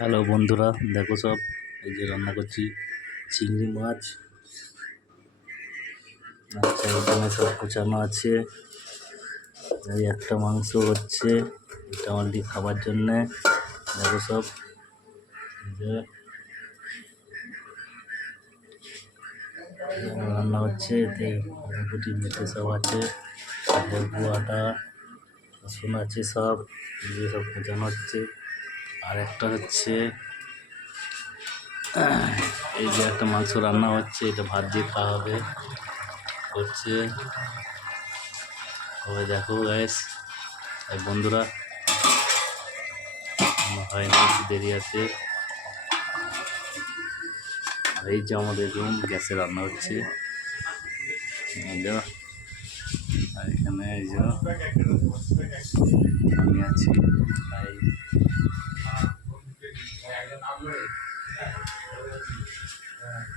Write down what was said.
Hello বন্ধুরা, দেখো সব এই যে রান্না করছি চিংড়ি মাছ। আচ্ছা, এখানে সব কুচানো আছে। এই একটা মাংস হচ্ছে, এটা অনলি খাবার জন্যে। দেখো সব এই যে রান্না হচ্ছে, এতে গুটি মেটে সব আছে, লেবু আটা রসুন আছে, সব দিয়ে সব কুচানো হচ্ছে। আর একটা হচ্ছে এই যে একটা মাংস রান্না হচ্ছে, এটা ভাত দিয়ে খাওয়া হবে হচ্ছে। তবে দেখো গ্যাস বন্ধুরা, হয়নি, একটু দেরি আছে। আর এই যে আমাদের রুম, গ্যাসে রান্না হচ্ছে। আর এখানে এই যে আমি আছি, তাই